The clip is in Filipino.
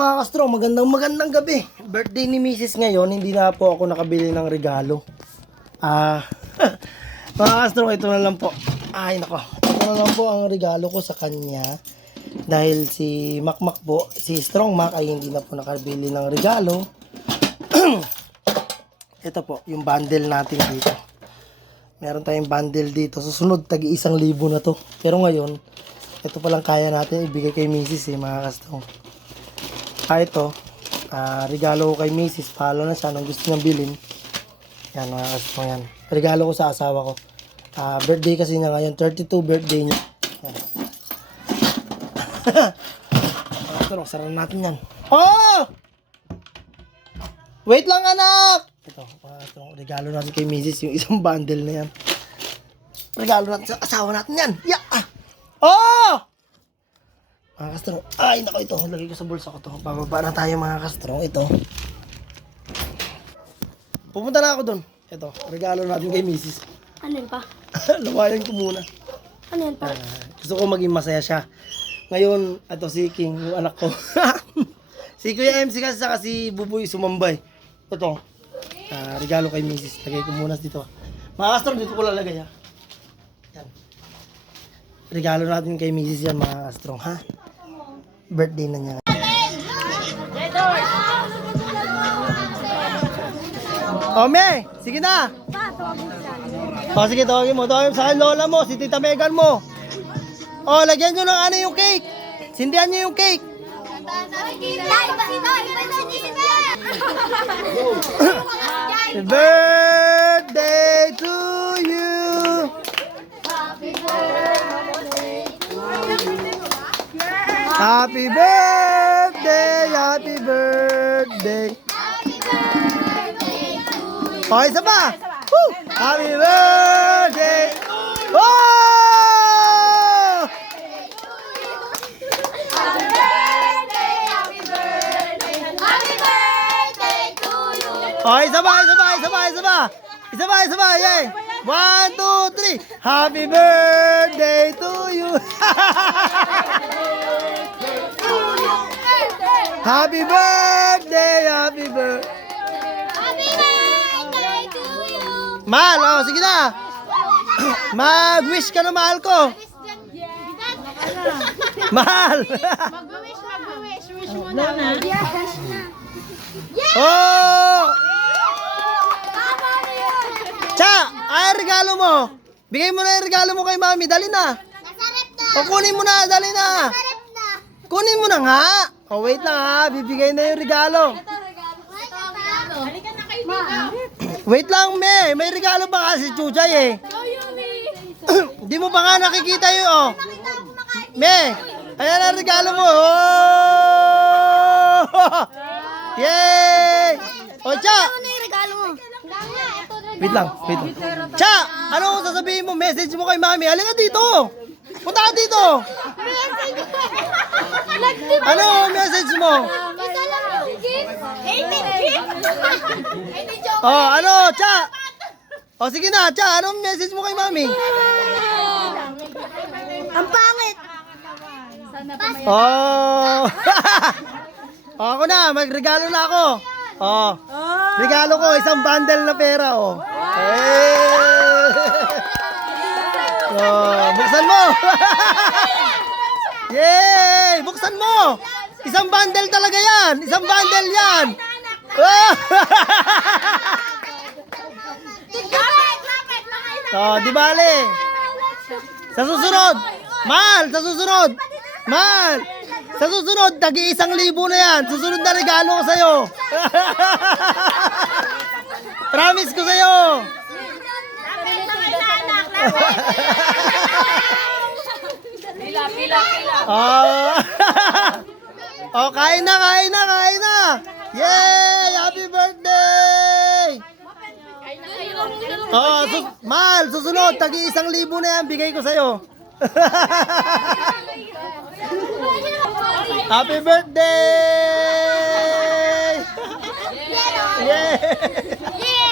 mga kastro, magandang gabi. Birthday ni Mrs. ngayon, hindi na po ako nakabili ng regalo. Mga kastro, ito na lang po. Ay nako, ito na lang po ang regalo ko sa kanya. Dahil si Makmak po, si Strong Mac ay hindi na po nakabili ng regalo. Ito po, yung bundle natin dito. Meron tayong bundle dito. Susunod, tagi-1,000 na to. Pero ngayon, ito palang kaya natin ibigay kay Mrs. mga kastro. Ito, regalo ko kay Mrs. Palo na siya nung gusto niyang bilhin. Yan mga kastro, yan. Regalo ko sa asawa ko. Birthday kasi niya ngayon, 32 birthday niya. Yan. Mga kastro, saran natin yan. Oh! Wait lang anak! Ito, mga kastro, regalo natin kay Mrs. yung isang bundle na yan. Regalo natin sa asawa natin yan. Yeah! Oh! Mga kastrong, ay nako ito, lagay ko sa bulsa ko to. Bababa na tayo mga kastrong, ito. Pupunta na ako dun. Ito, regalo natin kay Mrs. Ano yun pa? Lawayan ko muna. Ano yun pa? Gusto ko maging masaya siya. Ngayon, ito si King, yung anak ko. Si Kuya MC kasi saka si Buboy sumambay. Ito, regalo kay Mrs. Lagay ko muna dito. Mga kastrong, dito ko lalagay ha. Yan. Regalo natin kay Mrs. yan mga kastrong ha. Birthday na niya. Oh, May! Sige na! Oh, sige, tawagin mo. Tawagin mo sa akin, lola mo, si Tita Megan mo. Oh, lagyan nyo ng ano yung cake. Sindihan nyo yung cake. Happy birthday to you. Happy birthday, happy birthday. Oh, isa pa. Woo! Happy birthday. Oh! Oh, isa pa. Yay! 1, 2, 3. Happy birthday to you. Happy birthday, happy birthday. Happy birthday to you! Mahal, oh, sige na. Mag-wish ka na mahal ko. Mahal. Mag-wish. Wish mo na. Oh! Tama na yun! Cha, ay regalo mo. Bigay mo na yung regalo mo kay Mami, dali na. Nasarap na! O kunin mo na, dali na. Nasarap na! Kunin mo na nga. O wait lang ha, bibigay na yung regalo. Halika na kayo dito! Wait lang, may regalo pa kasi Chuchay eh. Hindi mo pa nga nakikita yun, oh. Ayan ang regalo mo. Oh! Yay! O, Cha! Ano yung regalo mo? Wait lang. Cha! Ano sasabihin mo? Message mo kay Mami. Halika dito. Punta ka dito. Ano message mo? Isa lang yung gift! 18 gift! Oh, ano, Cha? O, sige na, Cha. Anong message mo kay Mami? Ang pangit! Oh! Oh, ako na, magregalo na ako. Oh. Regalo ko isang bundle na pera, oh. Hey! Oh, buksan mo. Yay! Buksan mo. Isang bundle talaga 'yan. Isang bundle 'yan. Oh! Oh, di bale. Sa susunod. Sa susunod, tagi 1,000 na yan. Susunod na regalo ko sa'yo. Promise ko sa'yo. Pila. Oh, kain na. Yay! Happy birthday! Oh, mahal, susunod, tagi 1,000 na yan. Bigay ko sa'yo. Happy birthday! Yeah! Yeah!